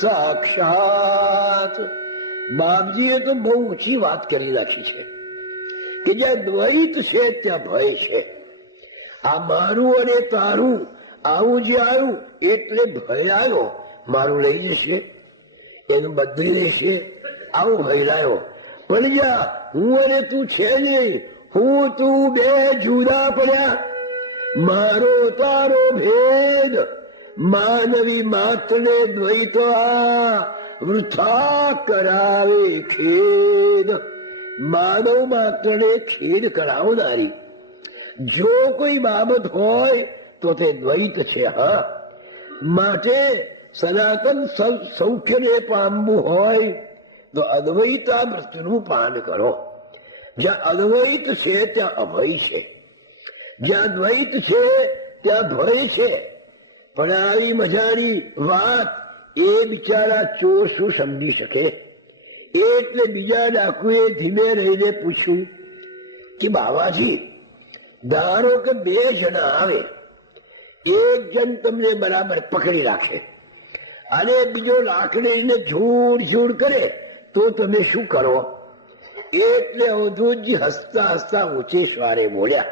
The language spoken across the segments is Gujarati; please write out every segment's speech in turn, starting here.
સાક્ષાત બાપજીએ તો બહુ ઊંચી વાત કરી રાખી છે કે જ્યાં દ્વૈત છે ત્યાં ભય છે. આ મારું અને તારું આવું જે આવ્યું એટલે ભય આવ્યો, મારું લઈ જશે, એનું બદલી લેશે, આવું ભય લાવ્યો. પણ જ્યાં હું અને તું છે નહીં, હું તું બે જુદા પડ્યા, મારો તારો ભેદ, માનવી માત્રને દ્વૈત વૃથા કરાવે ખેદ. માનવ માત્રને ખેદ કરાવનારી જો કોઈ બાબત હોય તો તે દ્વૈત છે. હા, માટે સનાતન સૌખ્યને પામવું હોય તો અદ્વૈતામૃતનું પાન કરો. જ્યાં અદ્વૈત છે ત્યાં અભય છે, જ્યાં દ્વૈત છે ત્યાં ભય છે. પણ આવી મજાની વાત એ બિચારા ચોર શું સમજી શકે? એટલે બીજા ડાકુએ ધીમે રહીને પૂછ્યું કે બાવાજી, ધારો કે બે જણા આવે, એક જણ તમને બરાબર પકડી રાખે અને બીજો લાકડીને ઝૂડ ઝૂડ કરે તો તમે શું કરો? એટલે અવધૂતજી હસતા હસતા ઊંચે સ્વારે બોલ્યા,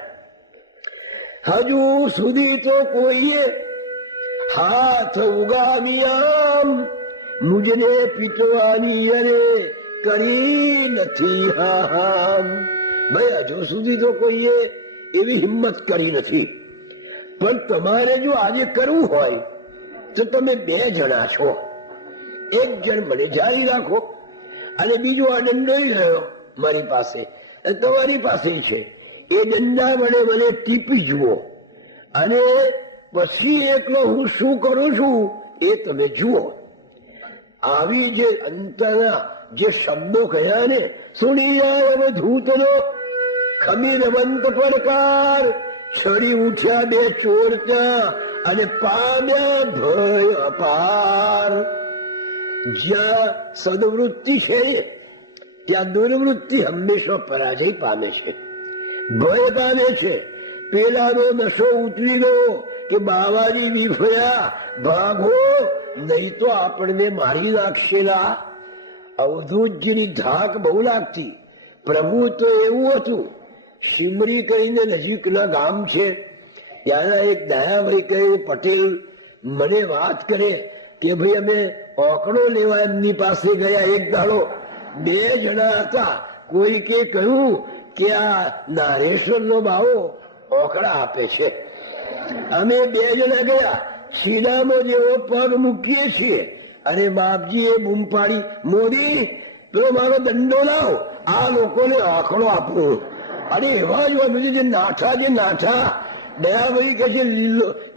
હજુ સુધી તો કોઈએ હાથ ઉગામી આમ મુજને પીટવાની અરે કરી નથી. હામ ભાઈ, હજુ સુધી તો કોઈએ એવી હિંમત કરી નથી. પણ તમારે જો આજે કરવું હોય તો તમે બે જણા છો, એક જણ મને જારી રાખો અને બીજો આ દંડો રહ્યો મારી પાસે, તમારી પાસે છે, એ દંડા વડે મને ટીપી જુઓ અને પછી એકલો હું શું કરું છું એ તમે જુઓ. આવી જે અંતરના જે શબ્દો કહ્યા ને, સુણી જાય અવધૂતનો ખમીરવંત પડકાર, છડી ઉઠ્યા બે ચોરતા અને પામ્યા ભય અપાર. જ્યાં સદવૃત્તિ છે ત્યાં દુર્વૃત્તિ હંમેશા પરાજય પામે છે, ભય પામે છે. પેલાનો નશો ઉતરી ગયો કે બાવાજી વિફર્યા, ભાગો નહીં તો આપણને મારી નાખશેલા. અવધૂતજીની ધાક બહુ લાગતી. પ્રભુ તો એવું હતું, શિમરી કહીને નજીકના ગામ છે, ત્યાંના એક દયાભાઈ કહીને પટેલ મને વાત કરે કે ભાઈ અમે ઓકડો લેવા એમની પાસે ગયા. એક દાડો બે જણા હતા, કોઈકે કહ્યું કે આ નારેશ્વરનો બાવો ઓકડા આપે છે. અમે બે જણા ગયા, સીધામાં જેવો પગ મૂકીએ છીએ અને બાપજીએ બૂમ પાડી, મોદી પેલો મારો દંડો લાવ, આ લોકોને આંકડો આપો. અને એવા જ જે નાઠા દયાભાઈ કે છે,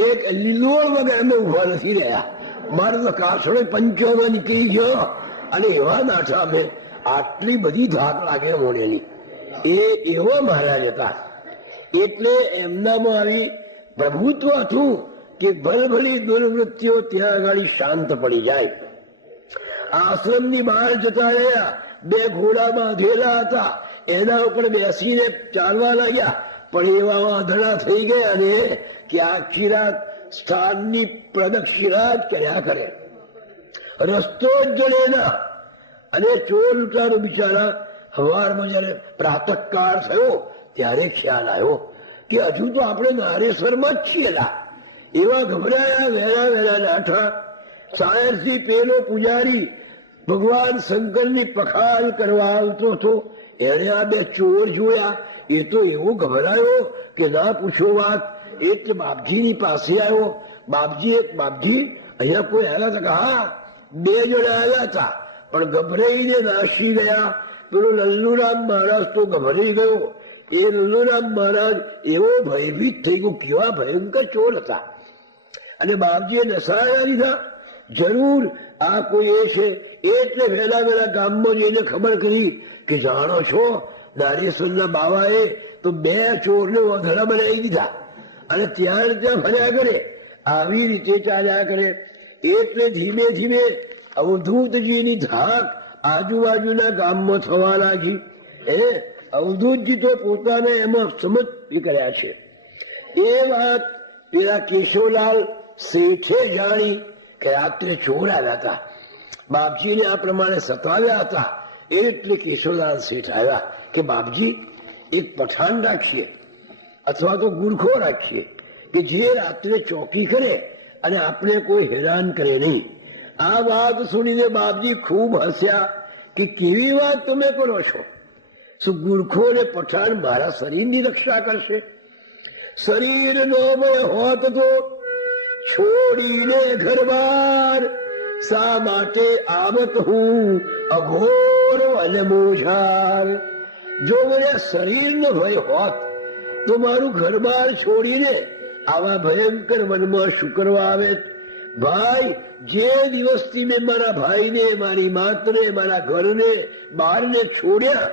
એક લીલોળ વગર અમે ઉભા નથી રહ્યા. મારે તો કાસડો પંચોમાં નીકળી ગયો અને એવા નાઠા અમે. આટલી બધી ધાક લાગે મોડેલી. એ એવો મહારાજ હતા. એટલે એમનામાં આવી પ્રભુત્વ હતું કે ભલભલી દુર્વૃત્તિઓ ત્યાં આગળ શાંત પડી જાય. આશ્રમની બહાર જતા રહ્યા, બે ઘોડા બાંધેલા હતા, એના ઉપર બેસીને ચાલવા લાગ્યા. પણ એવા વાંધણા થઈ ગયા ને કે આખી સ્થાનની પ્રદક્ષિણા જ કર્યા કરે, રસ્તો જ જડે ના. અને ચોર લૂંટારો બિચારા સવારમાં જયારે પ્રાતઃકાળ થયો ત્યારે ખ્યાલ આવ્યો કે હજુ તો આપણે નારેશ્વરમાં જ છીએ. એવા ગભરાયા, વહેલા વહેલા નાઠા. સાયરથી પેલો પૂજારી ભગવાન શંકરની પખાલ કરવા આવતો હતો, એને આ બે ચોર જોયા. એ તો એવો ગભરાયો કે ના પૂછો વાત. એટલે બાપજીની પાસે આવ્યો. બાપજી અહીંયા કોઈ આવ્યા હતા? હા, બે જણા આવ્યા હતા પણ ગભરાઈને નાસી ગયા. પેલો લલ્લુરામ મહારાજ તો ગભરાઈ ગયો. એ લલ્લુરામ મહારાજ એવો ભયભીત થઈ ગયો, કેવા ભયંકર ચોર હતા. અને બાપજીએ નસાયા લીધા, જરૂર આ કોઈ એ છે. એટલે વહેલા વહેલા ગામમાં જઈને ખબર કરી કે જાણો છો, નારેશ્વરના બાવાએ તો બે ચોરને વધરા બનાવી દીધા અને ત્યાં ફર્યા કરે. આવી રીતે ચાલ્યા કરે. એટલે ધીમે ધીમે અવધૂતજીની ધાક આજુબાજુના ગામમાં થવા લાગી. અવધૂતજી તો પોતાને એમાં સમજ કર્યા છે. એ વાત પેલા કેશવલાલ શેઠે જાણી કે રાત્રે ચોર આવ્યા હતા બાપજીને આ પ્રમાણે સતાવ્યા હતા. એટલે કેશવલાલ શેઠ આવ્યા કે બાપજી એક પઠાણ રાખીએ અથવા તો ગુરખો રાખીએ કે જે રાત્રે ચોકી કરે અને આપણે કોઈ હેરાન કરે નહીં. આ વાત સુનીને બાપજી ખૂબ હસ્યા કે કેવી વાત તમે કરો છો? શું ગુરખો ને પઠાણ મારા શરીરની રક્ષા કરશે? શરીર નો ભય હોત તો છોડીને ઘરબાર શા માટે આવત હું અઘોર વનમોજાર. જો મને શરીરનો ભય હોત તો મારું ઘરબાર છોડીને આવા ભયંકર વનમાં શું કરવા આવે? ભાઈ, જે દિવસથી મેં મારા ભાઈને, મારી માતને, મારા ઘરને, બારને છોડ્યા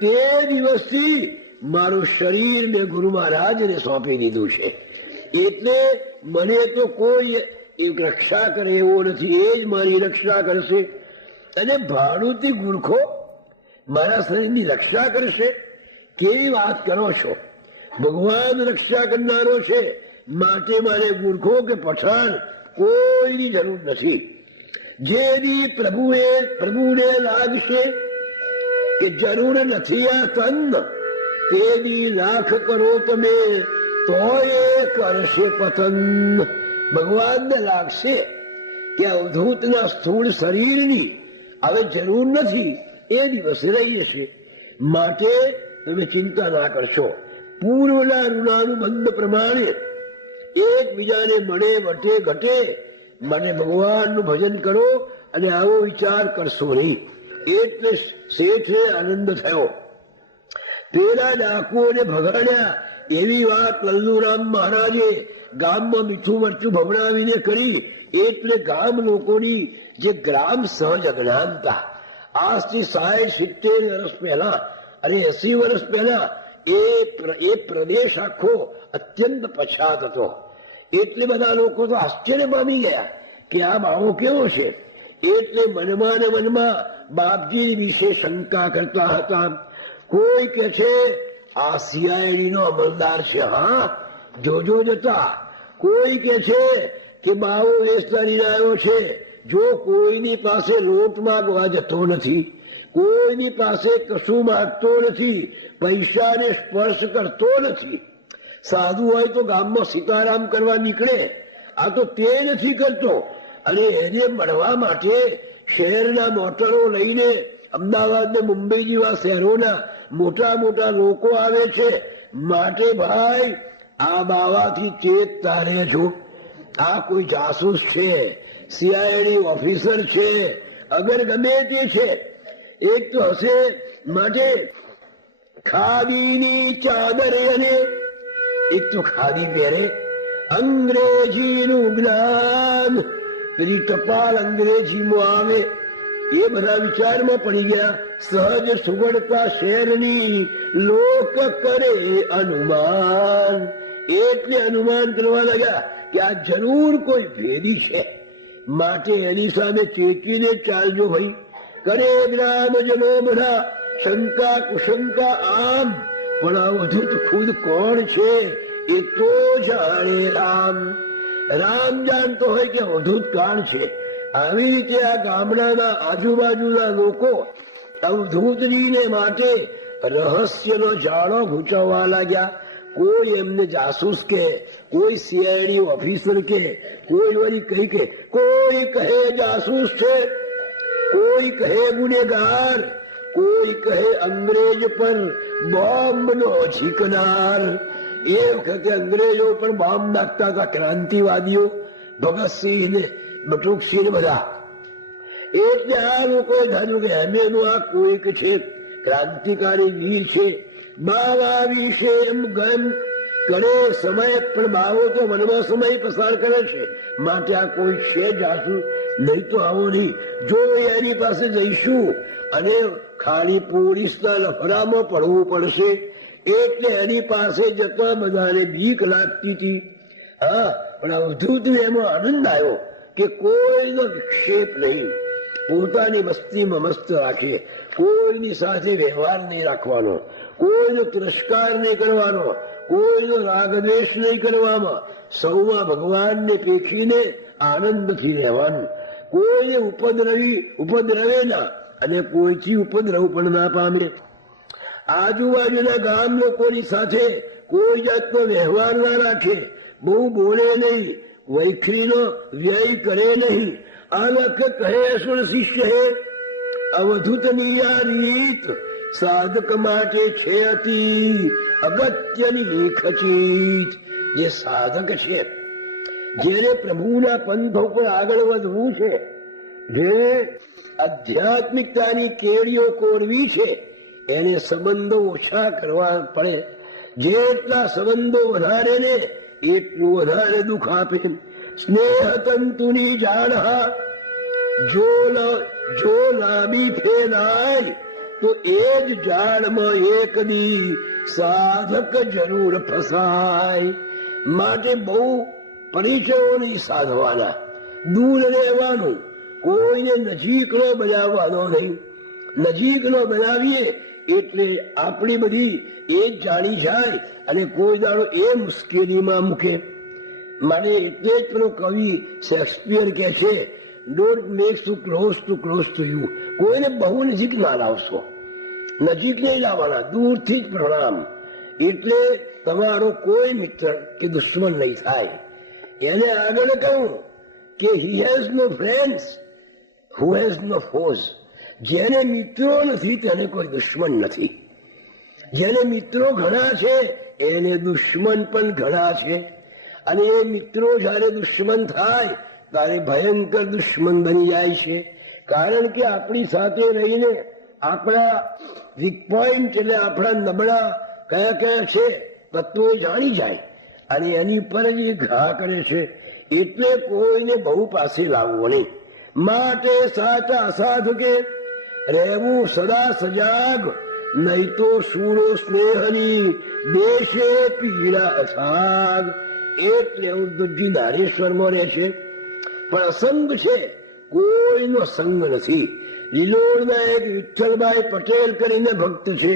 તે દિવસથી મારું શરીર મેં ગુરુ મહારાજને સોંપી દીધું છે. એટલે મને તો કોઈ રક્ષા કરે એવો નથી, એ જ મારી રક્ષા કરશે. અને ભાડુતી ગુરખો મારા શરીરની રક્ષા કરશે? કેવી વાત કરો છો? ભગવાન રક્ષા કરનારો છે, માટે મારે ગુરખો કે પઠાણ કોઈની જરૂર નથી. જેની પ્રભુને લાગશે કે જરૂર નથી આ તન, તેની લાખ કરો તમે તો એ કરશે પતન. ભગવાનને લાગશે કે અવધૂતના સ્થૂળ શરીરની હવે જરૂર નથી, એ દિવસે રહી જશે. માટે તમે ચિંતા ના કરશો. પૂર્વના ઋણાનુબંધ પ્રમાણે એકબીજાને મળે વટે ઘટે મને ભગવાનનું ભજન કરો અને આવો વિચાર કરશો નહીં. એટલે શેઠે આનંદ થયો. પેલા ડાકુઓને ભગાડ્યા એવી વાત લલ્લુરામ મહારાજે ગામમાં મીઠું મરચું ભવડાવીને કરી. એટલે ગામ લોકોની જે ગ્રામ સહજ અજ્ઞાનતા, આજથી 60-70 વર્ષ પહેલા અને 80 વર્ષ પહેલા એ પ્રદેશ આખો અત્યંત પછાત હતો. એટલે બધા લોકો તો આશ્ચર્ય પામી ગયા કે આ બાવો કેવો છે. એટલે મનમાં ને મનમાં બાપજી વિશે શંકા કરતા હતા. કોઈ કે છે આ CID નો અમલદાર છે, હા જોજો જતા. કોઈ કે છે કે બાવો વેશ ધરીને આવ્યો છે. જો કોઈની પાસે લોટ માંગવા જતો નથી, કોઈની પાસે કશું માંગતો નથી, પૈસાને સ્પર્શ કરતો નથી. સાધુ હોય તો ગામમાં સીતારામ કરવા નીકળે, આ તો તે નથી કરતો. અને એને મળવા માટે શહેરના મોટરો લઈને અમદાવાદ ને મુંબઈ જેવા શહેરોના મોટા મોટા લોકો આવે છે. માટે ભાઈ, આ બાવાથી ચેતતા રહેજો. આ કોઈ જાસૂસ છે, CID ઓફિસર છે, અગર ગમે તે છે. એક તો હશે. માટે ખાદીની ચાદર અને એક તો ખાદી પહેરે, અંગ્રેજીનું જ્ઞાન, પેલી ટપાલ અંગ્રેજીમાં આવે. એ બધા વિચારમાં પડી ગયા. સહજ સુગડતા શહેરની લોક કરે અનુમાન. એટલે અનુમાન કરવા લાગ્યા કે આ જરૂર કોઈ ભેદી છે. માટે એની સામે ચેતીને ચાલજો ભાઈ. કરે ગ્રામજનો બધા શંકા કુશંકા આમ, પણ આ અવધૂત ખુદ કોણ છે એ તો જાણે રામ. રામ જાણતો હોય કે અવધૂત કોણ છે. આવી રીતે આ ગામડાના આજુબાજુના લોકો અવધૂતજીને માટે રહસ્યનો જાળો ઘૂંચવવા લાગ્યા. કોઈ એમને જાસૂસ કે, કોઈ CID ઓફિસર કે, કોઈ વળી કઈ કે, કોઈ કહે જાસૂસ છે, કોઈ કહે ગુનેગાર, કોઈ કહે અંગ્રેજ પર બોમ્બનો ઝીકનાર. એ વખતે અંગ્રેજો પણ બોમ્બ નાખતા હતા, ક્રાંતિવાદીઓ ભગતસિંહ ને બટુકસિંહ ને બધા. એટલે આ લોકોએ ધાર્યું કે એમેનું આ કોઈક છે, ક્રાંતિકારી વીર છે. બાવા વિશે એમ ગમ કરે સમય, પણ બાવો તો મનમાં સમય પસાર કરે છે. માટે આ કોઈ છે જાસૂસ, નહીં તો આવો નહીં. જો એની પાસે જઈશું અને ખાલી પોલીસના લફરામાં પડવું પડશે. એટલે એની પાસે જતા બધાને બીક લાગતી હતી. હા, પણ અવધૂતને એમાં આનંદ આવ્યો કે કોઈનો વિક્ષેપ નહીં, પોતાની મસ્તીમાં મસ્ત રાખે, કોઈની સાથે વ્યવહાર નહીં રાખવાનો, કોઈનો તિરસ્કાર નહીં કરવાનો, કોઈનો રાગદ્વેષ નહીં કરવામાં, સૌમાં ભગવાનને પેખીને આનંદથી રહેવાનું. કોઈને ઉપદ્રવે ના અને કોઈથી ઉપદ્રવ પણ ના પામે. આજુબાજુના ગામ લોકોની સાથે કોઈ જાતનો વ્યવહાર ના રાખે, બહુ બોલે નહીં, વૈખરીનો વ્યય કરે નહીં. આ લખ કહે અસુર શિષ્ય હે અવધૂતની આ રીત સાધક માટે છે અતિ અગત્યની ખચીત. જે સાધક છે, જેને પ્રભુના પંથ ઉપર આગળ વધવું છે, જેને આધ્યાત્મિકતાની કેડીઓ કોરવી છે, એને સંબંધો ઓછા કરવા પડે. જેટલા સંબંધો વધારે ને એટલું વધારે દુઃખ આપે. સ્નેહ તંતુની જાળ જો લાંબી ફેલાય તો એ જ જાળમાં એક દી સાધક જરૂર ફસાય. માટે બહુ પરિચયો નહીં સાધવાના, દૂર રહેવાનું, કોઈને નજીકનો બનાવવાનો નહીં. નજીકનો બનાવીએ એટલે આપણી બધી એ જ જાણી જાય અને કોઈ દાડો એ મુશ્કેલીમાં મૂકે. મને એટલે જ પેલો કવિ શેક્સપિયર કે છે, don't make too close to you. કોઈને બહુ નજીક ના લાવશો, નજીક નહીં લાવવાના, દૂરથી જ પ્રણામ. એટલે તમારો કોઈ મિત્ર કે દુશ્મન નહીં થાય. એને આગળ કહું કે he has no friends who has no foes. જેને મિત્રો નથી તેને કોઈ દુશ્મન નથી. જેને મિત્રો ઘણા છે એને દુશ્મન પણ ઘણા છે. અને એ મિત્રો જયારે દુશ્મન થાય ત્યારે ભયંકર દુશ્મન બની જાય છે. કારણ કે આપણી સાથે રહીને આપણા વીક પોઈન્ટ એટલે આપણા નબળા કયા કયા છે તત્વો જાણી જાય અને એની પર જ ઘા કરે છે. એટલે કોઈને બહુ પાસે લાવવો નહીં. માટે સાચા સાધકે રહેવું સદા સજાગ, નહીં તો સૂરો સ્નેહની દેશે પીડા અથાગ. એટલે ઉદ્ધવજી નારેશ્વરમાં રહે છે, પણ અસંગ છે, કોઈનો સંગ નથી. લીલોડના એક વિઠ્ઠલભાઈ પટેલ કરીને ભક્ત છે,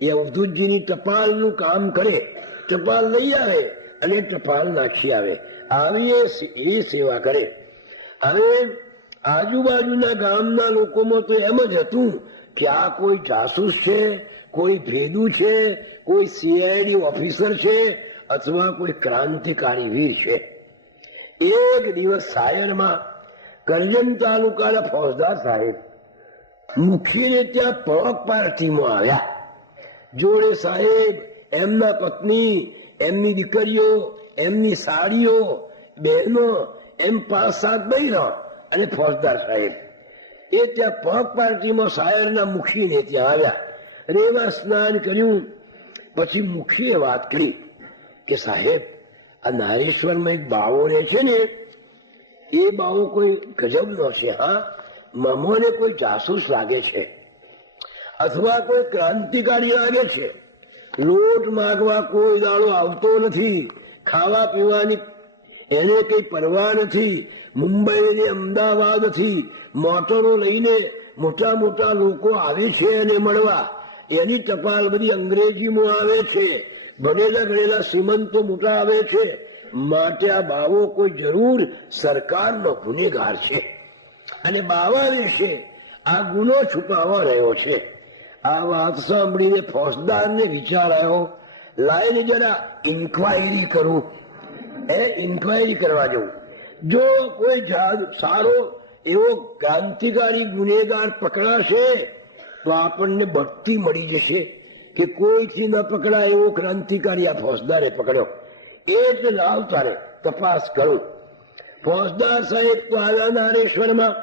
એ અવધૂતજીની ટપાલનું કામ કરે, ટપાલ લઈ આવે અને ટપાલ નાખી આવે, આવી એ સેવા કરે. હવે આજુબાજુના ગામના લોકોમાં તો એમ જ હતું કે આ કોઈ જાસૂસ છે, કોઈ ભેદુ છે, કોઈ સીઆઈડી ઓફિસર છે અથવા કોઈ ક્રાંતિકારી વીર છે. એક દિવસ સાયરમાં કરજણ તાલુકાના ફોજદાર સાહેબ મુખીને ત્યાં પગ પાર્ટીમાં આવ્યા. જોડે સાહેબ, એમના પત્ની, એમની દીકરીઓ, એમની સાડીઓ, બહેનો, એમ 5-7 બહેનો અને ફોજદાર સાહેબ એ ત્યાં પગ પાર્ટીમાં શાયરના મુખીને ત્યાં આવ્યા. રેવા સ્નાન કર્યું. પછી મુખીએ વાત કરી કે સાહેબ, આ નારેશ્વરમાં એક બાવો રહે છે ને, એ બાવો કોઈ ગજબનો છે. હા, મમોને કોઈ જાસૂસ લાગે છે અથવા કોઈ ક્રાંતિકારી લાગે છે. લોટ માગવા કોઈ દાડો આવતો નથી, ખાવા પીવાની એને કઈ પરવા નથી. મુંબઈ અને અમદાવાદથી મોટરો લઈને મોટા મોટા લોકો આવે છે એને મળવા. એની ટપાલ બધી અંગ્રેજીમાં આવે છે. ભણેલા ગણેલા શ્રીમંતો મોટા આવે છે. માટે આ બાવો કોઈ જરૂર સરકારનો ગુનેગાર છે અને બાવા વિશે આ ગુનો છુપાવવા રહ્યો છે. આ વાત સાંભળીને ફોજદારને વિચાર આવ્યો, લાઈને જરા ઇન્ક્વાયરી કરું. ઇન્ક્વાયરી કરવા જવું. જો કોઈ સારો એવો ક્રાંતિકારી ગુનેગાર પકડાશે તો આપણને બઢતી મળી જશે કે કોઈથી ન પકડાય એવો ક્રાંતિકારી આ ફોજદારે પકડ્યો. એ જ લાવ તારે તપાસ કરું. ફોજદાર સાહેબ તો આવ્યા નારેશ્વરમાં.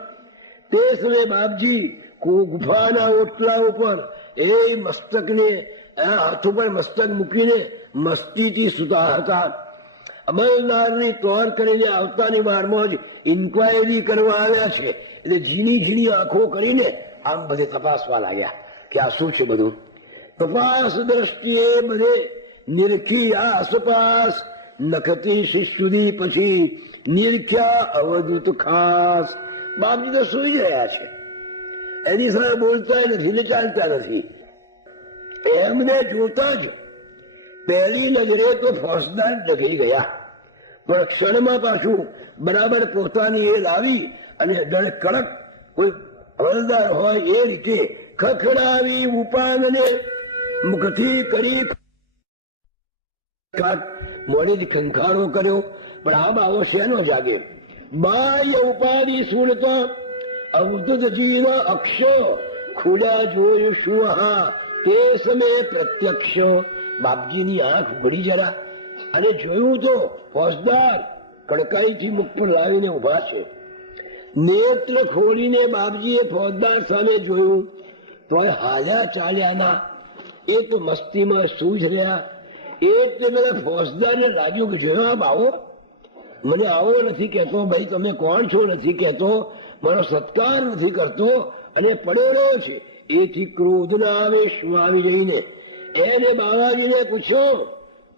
તે સમયે બાપજી ગુફાના ઓટલા ઉપર એ મસ્તકને હાથ ઉપર મસ્તક મૂકીને મસ્તીથી સુતા હતા. અમલદારની ટોર કરીને આવતાની વારમાં જ ઇન્ક્વાયરી કરવા આવ્યા છે. એટલે ઝીણી ઝીણી આંખો કરીને આમ બધે તપાસવા લાગ્યા કે આ શું છે બધું. તપાસ દ્રષ્ટિએ બધે નિરખી આસપાસ, નખતી શિશુદી પછી નિરખ્યા અવધૂત ખાસ. બાપજી તો સુઈ રહ્યા છે, એની સાથે બોલતા નથી ને ચાલતા નથી. એમને જોતા જ પહેલી નજરે તો ફોજદાર ડગી ગયા, પણ ક્ષણમાં પાછું બરાબર પોતાની એ લાવી અને કડક કોઈ હળદર હોય એ રીતે ખખડાવી ઉપાનને મુખથી કરી મોડી ખંખારો કર્યો. પણ આ બાવો શેનો જાગે? બાહ્ય ઉપાધિ સુરત અવધૂત જીવ અક્ષો ખુદા જોયું શું હા તે સમયે પ્રત્યક્ષ. બાપજીની આંખ ઉઘડી જરા અને જોયું તો ફોજદાર કડકાઈથી મુખ પર લાવીને ઉભા છે. નેત્ર ખોલીને બાપજીએ ફોજદાર સામે જોયું તોય હાલ્યા ચાલ્યા ના. એ તો મસ્તીમાં શું જ રહ્યા. એટલે બધા ફોજદારને લાગ્યું કે જોયો આ બાવો મને આવો નથી કહેતો, ભાઈ તમે કોણ છો નથી કહેતો, મારો સત્કાર નથી કરતો અને પડ્યો રહ્યો છે. એથી ક્રોધના આવેશમાં આવી જઈને એને બાવાજીને પૂછ્યો,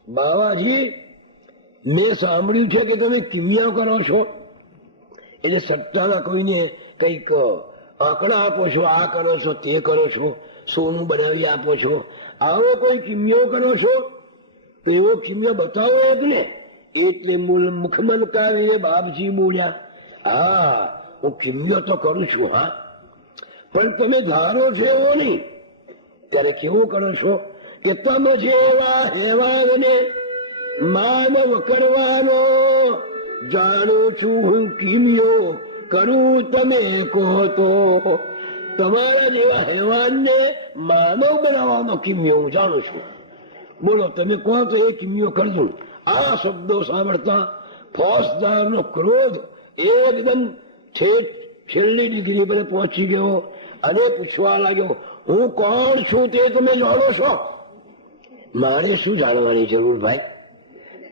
બાવાજી મેં સાંભળ્યું છે કે તમે કિમિયા કરો છો, એટલે સટ્ટાના કોઈને કઈક આંકડા આપો છો, આ કરો છો તે કરો છો, સોનું બનાવી આપો છો, આવો કોઈ કિમિયો કરો છો તો એવો કિમિયો બતાવો એટલે. એટલે મુખ મલકાવીને બાપજી બોલ્યા, હા હું કિમિયો તો કરું છું, હા પણ તમે ધારો છો એવો નહીં. ત્યારે કેવું કરો છો કે તમે જેવા હેવાને માનવ કરવાનો જાણું છું હું કિમિયો કરું તમે કહો તો. તમારા જેવા હેવાનને માનવ બનાવવાનો કિમિયો હું જાણું છું. બોલો તમે કહો તો એ કિમિયો કરી દઉં. આ શબ્દો સાંભળતા ફોજદારનો ક્રોધ એકદમ છેલ્લી ડિગ્રી પર પહોંચી ગયો અને પૂછવા લાગ્યો, હું કોણ છું તે તમે જાણો છો? મારે શું જાણવાની જરૂર ભાઈ?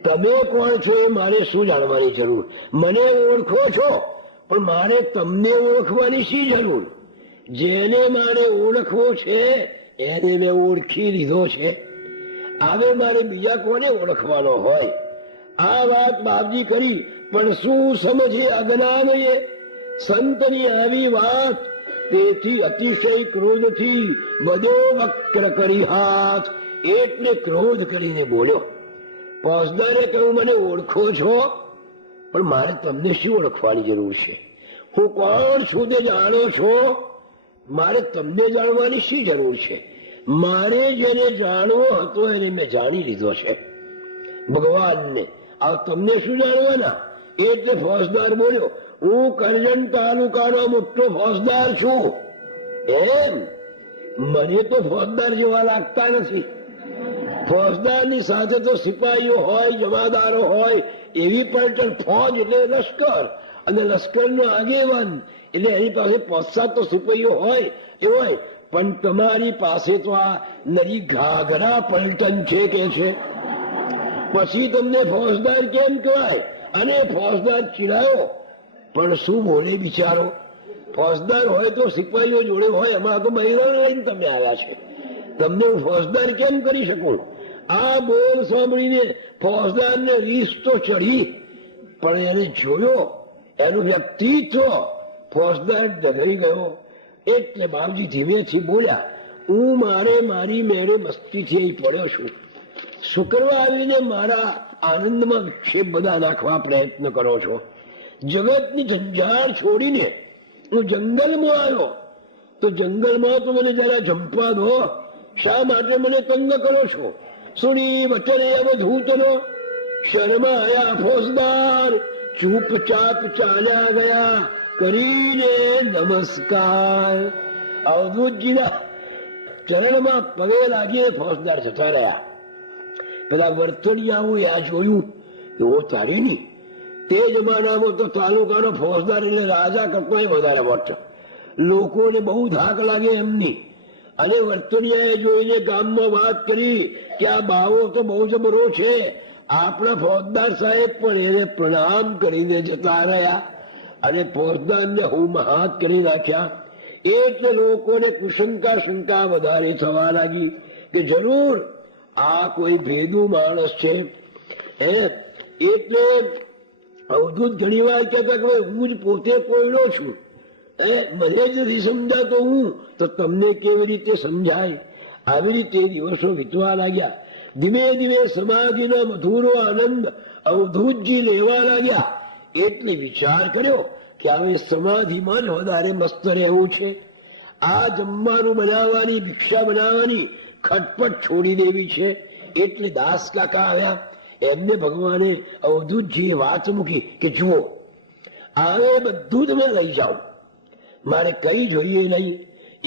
તમે કોણ છો એ મારે શું જાણવાની જરૂર? મને ઓળખો છો પણ મારે તમને ઓળખવાની શી જરૂર? જેને મારે ઓળખવો છે એને મેં ઓળખી લીધો છે. હવે મારે બીજા કોને ઓળખવાનો હોય? આ વાત બાપજી કરી પણ શું સમજે અજ્ઞાનએ સંતની આવી વાત. તેથી અતિશય ક્રોધથી બધો વક્ર કરી હાથ. એટલે ક્રોધ કરીને બોલ્યો. ફોજદારે કહ્યું, મને ઓળખો છો પણ મારે તમને શું ઓળખવાની જરૂર છે? હું કોણ છું તે જાણો છો, મારે તમને જાણવાની શી જરૂર છે? મારે જેને જાણવો હતો એને મેં જાણી લીધો છે, ભગવાનને. આ તમને શું જાણવાના? એટલે ફોજદાર બોલ્યો, હું કરજણ તાલુકાનો મોટો ફોજદાર છું. એમ? મને તો ફોજદાર જેવા લાગતા નથી. ફોજદારની સાથે તો સિપાહીઓ હોય, જમાદારો હોય, એવી પલટણ. ફોજ એટલે લશ્કર અને લશ્કરનો આગેવાન એટલે એની પાસે 5-7 તો સિપાહીઓ હોય એ હોય. પણ તમારી પાસે તો આ નરી ઘાઘરા પલટન છે કે છે, પછી તમને ફોજદાર કેમ કહેવાય? અને ફોજદાર ચીડાયો પણ શું બોલે બિચારો? ફોજદાર હોય તો સિપાહીઓ જોડે હોય, એમાં તો બૈરણ લઈને તમે આવ્યા છે, તમને હું ફોજદાર કેમ કરી શકું? આ બોલ સાંભળીને ફોજદારને રીસ તો ચડી પણ એને જોયો એનું વ્યક્તિત્વ ફોજદાર ડગરી ગયો. એટલે બાપજી ધીમેથી બોલ્યા, હું મારી મેળે મસ્તીથી અહીં પડ્યો છું. શુક્રવાર આવીને મારા આનંદમાં વિક્ષેપ બધા નાખવા પ્રયત્ન કરો છો. જગતની ઝંઝાળ છોડીને હું જંગલમાં આવ્યો તો જંગલમાં તો મને જરા જંપવા દો. શા માટે મને તંગ કરો છો? સુણી વચને અવધૂતનો શરમાયા ફોજદાર ચૂપચાપ ચાલ્યા ગયા કરીને નમસ્કાર. અવધૂતજીના ચરણમાં પગે લાગીને ફોજદાર જતા રહ્યા. પેલા વર્તણિયાઓ આ જોયું એવો તારી નહીં. તે જમાનામાં તો તાલુકાનો ફોજદાર એટલે રાજા કરતા વધારે મોટો. લોકોને બહુ ધાક લાગે એમની. અને વર્તણિયાએ જોઈને ગામમાં વાત કરી કે આ બાવો તો બહુ જબરો છે. આપણા ફોજદાર સાહેબ પણ એને પ્રણામ કરીને જતા રહ્યા અને ફોજદારને હું હાથ કરી નાખ્યા. એટલે લોકોને શંકા વધારે થવા લાગી કે જરૂર આ કોઈ ભેદું માણસ છે. એટલે અવધૂત ઘણી વાર કહેતા કે હું જ પોતે કોયડો છું, મને જ નથી સમજાતો હું તો તમને કેવી રીતે સમજાય? આવી રીતે દિવસો વીતવા લાગ્યા. ધીમે ધીમે સમાધિના મધુરો આનંદ અવધૂતજી લેવા લાગ્યા. એટલે વિચાર કર્યો કે હવે સમાધિમાં જ વધારે મસ્ત રહેવું છે. આ જમવાનું બનાવવાની, ભિક્ષા બનાવવાની ખટપટ છોડી દેવી છે. એટલે દાસ કાકા આવ્યા. એમને ભગવાને અવધૂતજીએ વાત મૂકી કે જુઓ, આવે બધું તમે લઈ જાઓ, મારે કઈ જોઈએ નહીં.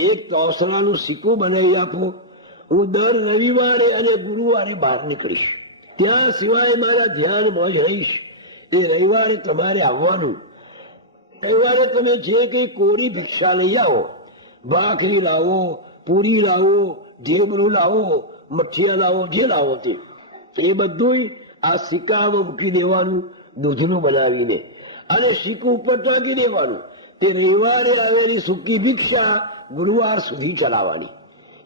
એક તોસલાનું સિક્કું બનાવી આપો. હું દર રવિવારે અને ગુરુવારે બહાર નીકળીશ. ત્યાં સિવાય મારા ધ્યાનમાં જ રહીશ. એ રવિવારે તમારે આવવાનું. રવિવારે તમે જે કઈ કોરી ભિક્ષા લઈ આવો, ભાખરી લાવો, પૂરી લાવો, ઢેબરું લાવો, મઠિયા લાવો, જે લાવો તે એ બધું આ સિક્કામાં મૂકી દેવાનું, દૂધનું બનાવીને, અને સિક્કું ઉપર ટાંકી દેવાનું. તે રવિવારે આવેલી સૂકી ભિક્ષા ગુરુવાર સુધી ચલાવવાની.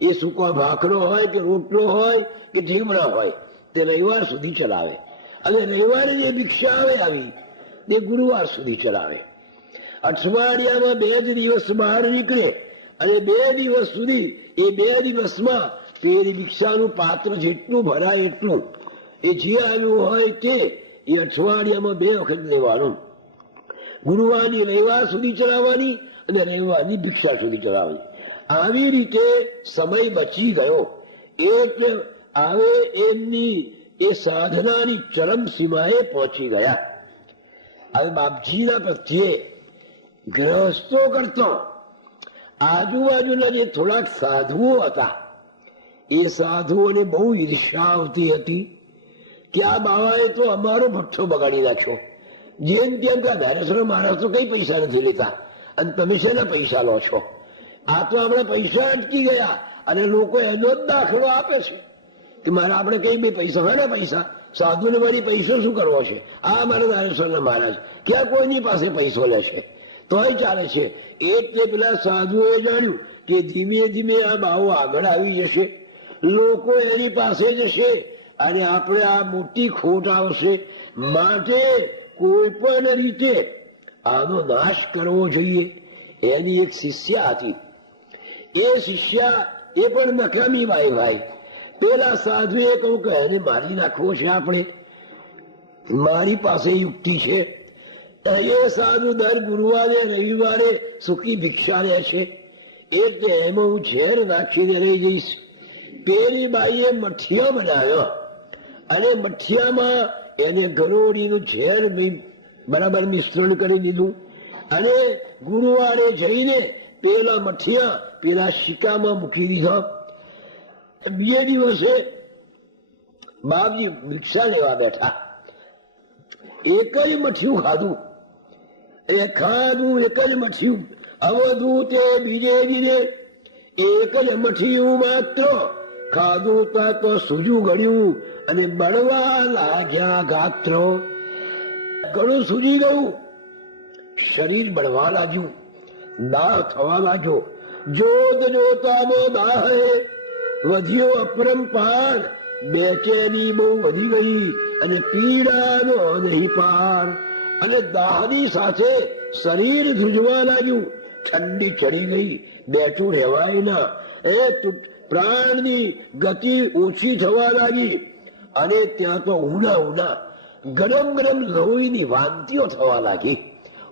એ સૂકો ભાખરો હોય કે રોટલો હોય કે ઢેબરા હોય, તે રવિવાર સુધી ચલાવે. અને રવિવારે જે ભિક્ષા આવે આવી તે ગુરુવાર સુધી ચલાવે. અઠવાડિયામાં 2 દિવસ બહાર નીકળે અને 2 દિવસ સુધી, એ 2 દિવસમાં પેલી ભિક્ષાનું પાત્ર જેટલું ભરાય એટલું, એ જે આવ્યું હોય તે એ અઠવાડિયામાં 2 વખત લેવાનું. ગુરુવારની રવિવાર સુધી ચલાવવાની અને રવિવારની ભિક્ષા સુધી ચલાવવાની. આવી રીતે સમય બચી ગયો. એટલે આવે એમની એ સાધનાની ચરમ સીમાએ પહોંચી ગયા. હવે બાપજીના પ્રત્યે ગ્રહસ્થો કરતો આજુબાજુના જે થોડાક સાધુઓ હતા, એ સાધુઓને બહુ ઈર્ષા આવતી હતી કે આ બાવાએ તો અમારો ભઠ્ઠો બગાડી નાખ્યો. જેમ કેમ કે ધારેશ્વર મહારાજ તો કઈ પૈસા નથી લેતા અને તમે શેના પૈસા લો છો? આ તો આપણે પૈસા અટકી ગયા અને લોકો એનો જ દાખલો આપે છે કે મારા આપણે કઈ બે પૈસા હોય ને પૈસા, સાધુને મારી પૈસો શું કરવો છે? આ મારા ધારેશ્વરના મહારાજ ક્યાં કોઈની પાસે પૈસો લે છે તોય ચાલે છે. એટલે પેલા સાધુએ જાણ્યું કે ધીમે ધીમે આ બાવો આગળ આવી જશે, લોકો એની પાસે જશે અને આપણે આ મોટી ખોટ આવશે. માટે કોઈ પણ રીતે આનો નાશ કરવો જોઈએ. એની એક શિષ્યા હતી. એ શિષ્યા એ પણ નકામી ભાઈ. પેલા સાધુએ કહ્યું કે એને મારી નાખવો છે આપણે, મારી પાસે યુક્તિ છે. એ સાધુ દર ગુરુવારે રવિવારે સૂકી ભિક્ષા લે છે, એટલે એમાં હું ઝેર નાખીને રહી જઈશ. પેલી બાઈએ મઠિયા બનાવ્યો અને મઠિયામાં એને ગરોળીનું ઝેર બરાબર મિશ્રણ કરી દીધું અને ગુરુવારે જઈને પેલા મઠિયા પેલા સિક્કામાં મૂકી દીધા. 2 દિવસે બાપજી ભિક્ષા લેવા બેઠા. એક જ મઠિયું ખાધું, એક જ મઠિયું. અવધૂતે બીજે દિને એક જ મઠિયું માત્ર ખાધું તો સૂજું ગળ્યું અને બળવા લાગ્યા ગાત્ર. ગળું સૂજી ગયું, શરીર બળવા લાગ્યું, દાહ થવા લાગ્યો. જોત જોતામાં દાહ વધ્યો અપરંપાર. બેચેની બહુ વધી ગઈ અને પીડાનો નહીં પાર. અને દાહની સાથે શરીર ધ્રુજવા લાગ્યું, ઠંડી ચડી ગઈ, બેઠું રહેવાય ના. પ્રાણની ગતિ ઓછી થવા લાગી અને ત્યાં તો ઉના ગરમ લોહીની વાંતિઓ થવા લાગી.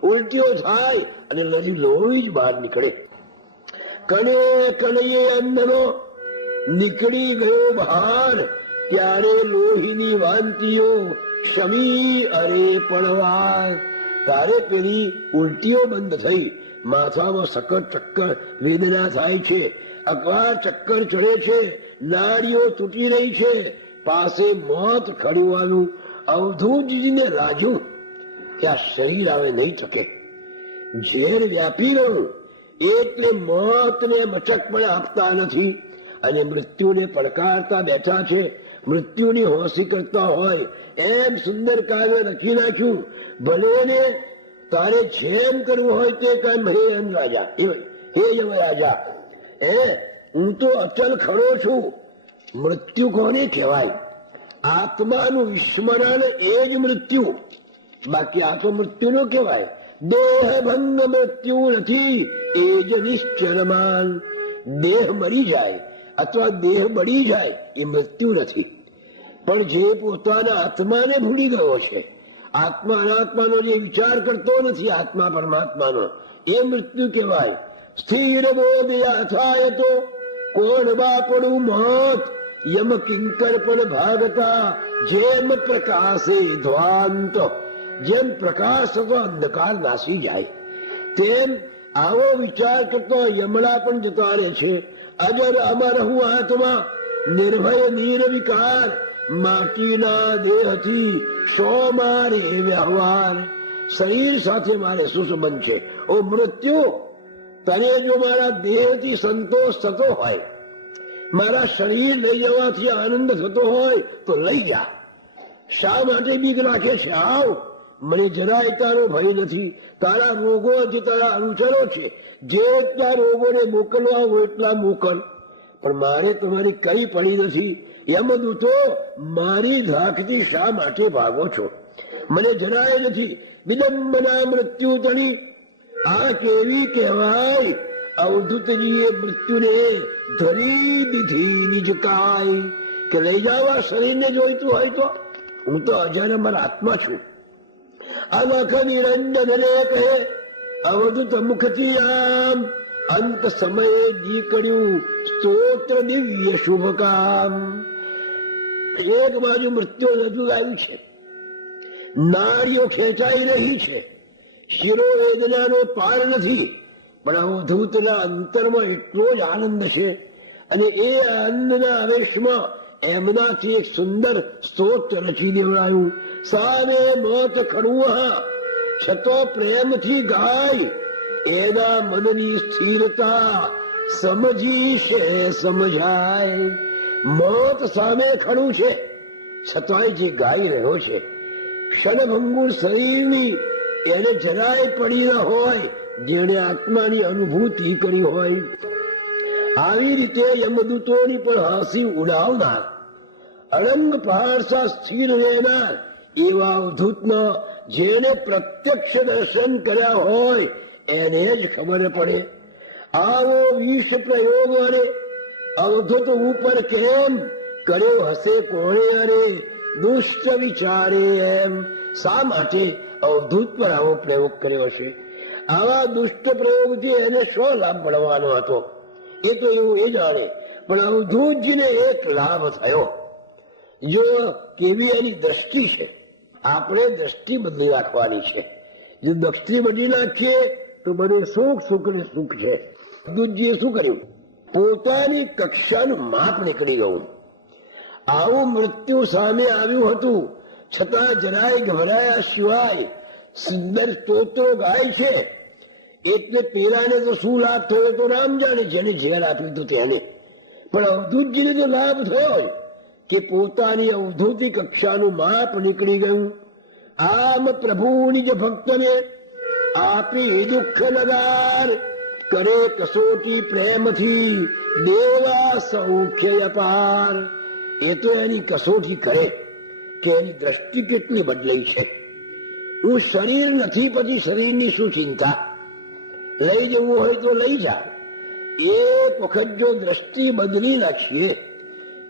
ઉલટીઓ થાય અને લોહી જ બહાર નીકળે. કણે અંદરો નીકળી ગયો બહાર. ત્યારે લોહીની વાંતિઓ શમી અરે પડવાર. તારે પેલી ઉલટીઓ બંધ થઈ. માથામાં સખત ચક્કર વેદના થાય છે, અકવાર ચક્કર ચડે છે, નાડીઓ તૂટી રહી છે, પાસે મોત ખડવાનું. અવધૂતજીને લાગ્યું કે આ શરીર આવે નહીં શકે, ઝેર વ્યાપી રહ્યું, એટલે મોતને મચક પણ આપતા નથી અને મૃત્યુને પડકારતા બેઠા છે. મૃત્યુની હોંસી કરતા હોય એમ સુંદર કાવ્ય લખી નાખ્યું. ભલે ને તારે જેમ કરવું હોય તે કામ. હે રાજા, હે યમરાજા, હું તો અચલ ખડો છું. મૃત્યુ કોને કહેવાય? આત્માનું વિસ્મરણ એ જ મૃત્યુ, બાકી આ તો મૃત્યુ નો કહેવાય. દેહ ભંગ મૃત્યુ નથી એ જ નિશ્ચરમાન. દેહ મરી જાય અથવા દેહ બળી જાય એ મૃત્યુ નથી. પણ જે પોતાના આત્માને ભૂલી ગયો છે, આત્મા અનાત્માનો જે વિચાર કરતો નથી, આત્મા પરમાત્માનો, એ મૃત્યુ કહેવાય. સ્થિર બોધયા થાય તો કોણ બાપડું મોત, યમ કિંકર પર ભાગતા જેમ પ્રકાશે ધ્વાંત. જેમ પ્રકાશ થતો અંધકાર નાસી જાય, તેમ આવો વિચાર કરતો યમડા પણ જતા રહે છે. અજર અમર હું આત્મા નિર્ભય નિર્વિકાર, માટીના દેહથી શો મારે વ્યવહાર. શરીર સાથે મારે શું સંબંધ છે? ઓ મૃત્યુ, તને જો મારા દેહથી સંતોષ થતો હોય, મારા શરીર લઈ જવાથી આનંદ થતો હોય તો લઈ જા. શા માટે બીક રાખે છે? આવ, મને જરાય તારો ભય નથી. તારા રોગો જે તારા અનુચરો છે, જેટલા રોગોને મોકલવા હોય એટલા મોકલ, પણ મારે તમારી કઈ પડી નથી. યમદૂતો, મારી ધાકથી શા માટે ભાગો છો? મને જરાય નથી. વિડંબના મૃત્યુ તણી, આ કેવી કહેવાય? અવધૂતજીએ મૃત્યુને ધરી દીધી નિજ કાય, કે લઈ જવા શરીરને જોઈતું હોય તો. હું તો અજરમર આત્મા છું. અલખ નિરંજનને કહે અવધૂત મુખથી આમ, અંત સમયે નીકળ્યું સ્તોત્ર દિવ્ય શુભ કામ. એક બાજુ મૃત્યુ નજુ આવ્યું છે, નારીઓ ખેંચાઈ રહી છે, શિરોવેદનાનો પાર નથી, પણ અવધૂતના અંતરમાં એટલો જ આનંદ છે. અને એ આનંદના આવેશમાં એમનાથી એક સુંદર સ્તોત્ર રચી દેવડાયું. સામે મોત ખડું છતો પ્રેમથી ગાય, એના મનની સ્થિરતા સમજી છે સમજાય. મોત સામે ખડું છે, છતાંય જે ગાઈ રહ્યો છે, ક્ષણભંગુર શરીરની એને જરાય પડી ન હોય, જેને આત્માની અનુભૂતિ કરી હોય. આવી રીતે યમદૂતોની પણ હાંસી ઉડાવનાર, અરંગ પહાડસા સ્થિર રહેનાર એવા અવધૂતના જેને પ્રત્યક્ષ દર્શન કર્યા હોય એને જ ખબર પડે. આવો વિષ પ્રયોગ અરે અવધૂત ઉપર કેમ કર્યો હશે કોણે? અરે દુષ્ટ વિચારે એમ. શા માટે અવધૂત પર આવો પ્રયોગ કર્યો હશે? આવા દુષ્ટ પ્રયોગથી એને શો લાભ મળવાનો હતો? એ તો એવું એ જાણે. પણ અવધૂતજીને એક લાભ થયો. જો કેવી એની દ્રષ્ટિ છે, આપણે દ્રષ્ટિ બદલી રાખવાની છે. જો દ્રષ્ટિ બદલી નાખીએ તો બધે સુખ સુખ ને સુખ છે. અવધૂતજીએ શું કર્યું? પોતાની કક્ષાનું માપ નીકળી ગયું. આવું મૃત્યુ સામે આવ્યું હતું, છતાં જરાય ગભરાયા સિવાય સુંદર સ્તોત્રો ગાય છે. એટલે પેલાને તો શું લાભ થયો તો રામ જાણે, જેને ઝેર આપ્યું હતું તેને. પણ અવધૂતજીને તો લાભ થયો કે પોતાની અવધૂતિ કક્ષાનું માપ નીકળી ગયું. આમ પ્રભુની જ ભક્તને આપી દુઃખ લગાર, કરે કસોટી પ્રેમથી દેવા સૌખ્ય અપાર. એ તો એની કસોટી કરે કે એની દ્રષ્ટિ કેટલી બદલાઈ છે. હું શરીર નથી, પછી શરીરની શું ચિંતા? લઈ જવું હોય તો લઈ જા. એક વખત જો દ્રષ્ટિ બદલી નાખીએ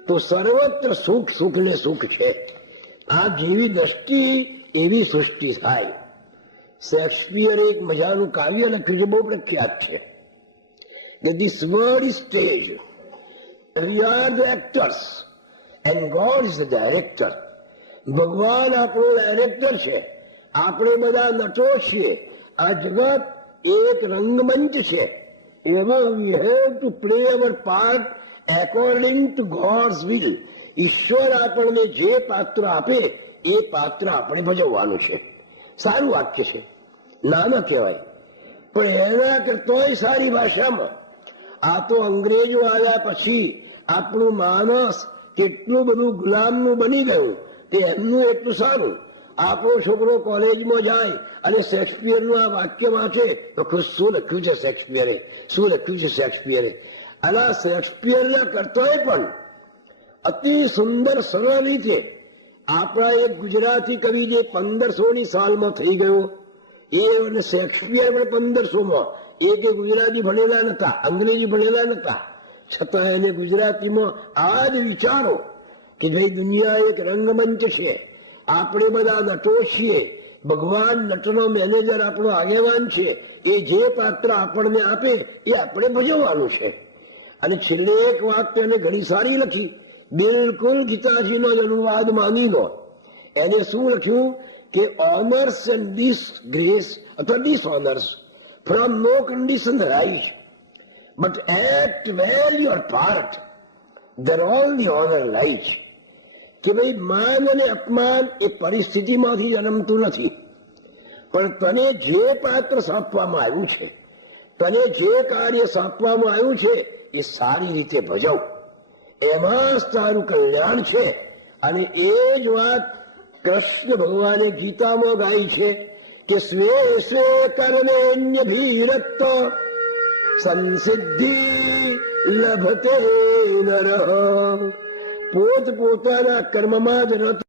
તો સર્વત્ર સુખ સુખ ને સુખ છે. આ જેવી દ્રષ્ટિ એવી સૃષ્ટિ થાય. શેક્સપિયરે એક મજાનું કાવ્ય લખ્યું છે, બહુ પ્રખ્યાત છે. This world is stage. We are the actors and God is the director. ભગવાન આપણો ડાયરેક્ટર છે, આપણે બધા નટો છીએ. આ જગત એક રંગમંચ છે. એમાં we have to play our part according to God's will. ઈશ્વર આપણને જે પાત્ર આપે એ પાત્ર આપણે ભજવવાનું છે. સારું વાક્ય છે, નાના કહેવાય, પણ એના કરતોય સારી ભાષામાં આ તો અંગ્રેજો આવ્યા પછી આપણું માનસ કેટલું બધું ગુલામનું બની ગયું. તે એમનું એટલું સારું. આપણો છોકરો કોલેજમાં જાય અને શેક્સપિયરનું આ વાક્ય વાંચે તો શું લખ્યું છે શેક્સપિયરે, શું લખ્યું છે શેક્સપિયરે. અને આ શેક્સપિયરના કરતોય પણ અતિ સુંદર સરળ રીતે આપણા એક ગુજરાતી કવિ જે 1500ની સાલમાં થઈ ગયો, એ શેક્સપિયર પણ 1500માં, એ કે ગુજરાતી ભણેલા નતા, અંગ્રેજી ભણેલા નતા, છતાં એને ગુજરાતીમાં આ જ વિચારો કે ભાઈ દુનિયા એક રંગમંચ છે, આપણે બધા નટો છીએ, ભગવાન નટનો મેનેજર આપણો આગેવાન છે. એ જે પાત્ર આપણને આપે એ આપણે ભજવવાનું છે. અને છેલ્લે એક વાત તો એને ઘણી સારી લખી, બિલકુલ ગીતાજીનો જ અનુવાદ માની લો. એને શું લખ્યું કે ઓનર્સ એન્ડ ડિસગ્રેસ અથવા dishonours from no condition rise, but act well your part, there all the honour lies. કે ભાઈ માન અને અપમાન એ પરિસ્થિતિમાંથી જન્મતું નથી, પણ તને જે પાત્ર સોંપવામાં આવ્યું છે, તને જે કાર્ય સોંપવામાં આવ્યું છે એ સારી રીતે ભજવ, એમાં જ તારું કલ્યાણ છે. અને એ જ વાત કૃષ્ણ ભગવાને ગીતામાં ગાઈ છે કે સ્વે સ્વે કર્મેન્યભિરક્ત સંસિદ્ધિ લભતે નરઃ. પોત પોતાના કર્મમાં જ રત